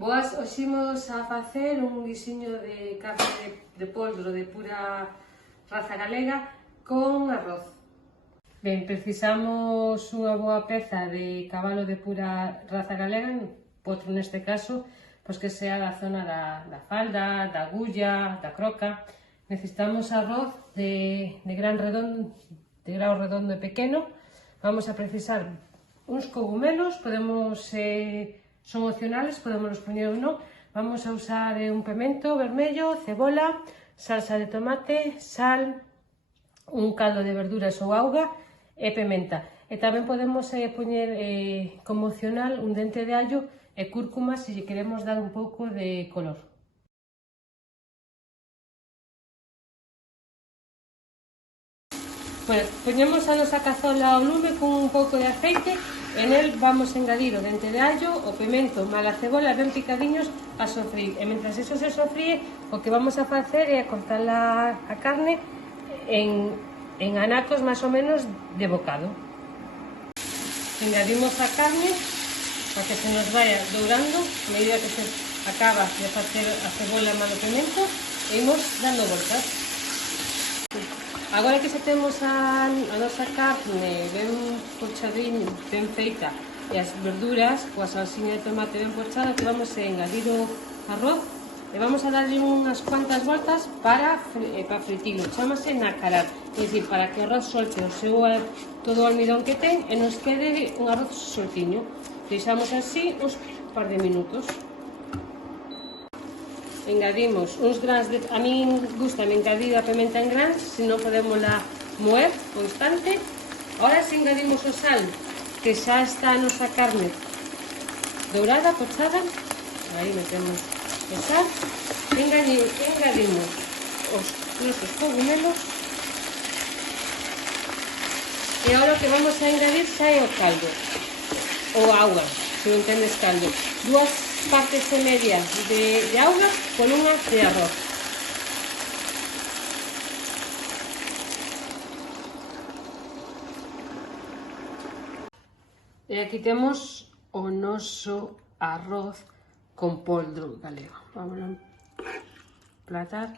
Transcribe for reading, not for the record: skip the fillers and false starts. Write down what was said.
Boas, hoxe imos a facer un guisiño de carne de poldro de pura raza galega con arroz. Ben, precisamos unha boa peza de cabalo de pura raza galega, potro neste caso, pois que sea da zona da falda, da agulla, da croca. Necesitamos arroz de grao redondo e pequeno. Vamos a precisar uns cogumelos, son opcionales, podemos poñer ou non. Vamos a usar un pemento vermello, cebola, salsa de tomate, sal, un caldo de verduras ou auga e pementa. E tamén podemos poñer como opcional un dente de allo e cúrcuma se lle queremos dar un pouco de color. Bueno, poñemos a nosa cazola ao lume con un pouco de aceite e nel vamos a engadir o dente de allo, o pemento, mala cebola ben picadiños a sofrir. E mentras eso se sofríe, o que vamos a facer é cortar a carne en anacos máis ou menos de bocado. Engadimos a carne para que se nos vaya dourando a medida que se acaba de facer a cebola e o pemento e imos dando voltas. Agora que xa temos a nosa carne ben pochadinha, ben feita, e as verduras, coa salsiña de tomate ben pochada, que vamos a engadir o arroz e vamos a darlle unhas cuantas voltas para fritilo. Chámase nacarar, é dicir, para que o arroz solte todo o almidón que ten e nos quede un arroz soltiño. Deixamos así uns par de minutos. Engadimos uns grans a min gusta engadir a pementa en grans, se non podemos moer ao instante. Ahora se engadimos o sal, que xa está a nosa carne dourada, pochada, aí metemos o sal, engadimos os nosos cogumelos e agora o que vamos a engadir xa é o caldo, ou auga, se non tendes caldo. 2 partes e media de auga con unha de arroz. E aquí temos o noso arroz con poldro galego. Vamos a emplatar.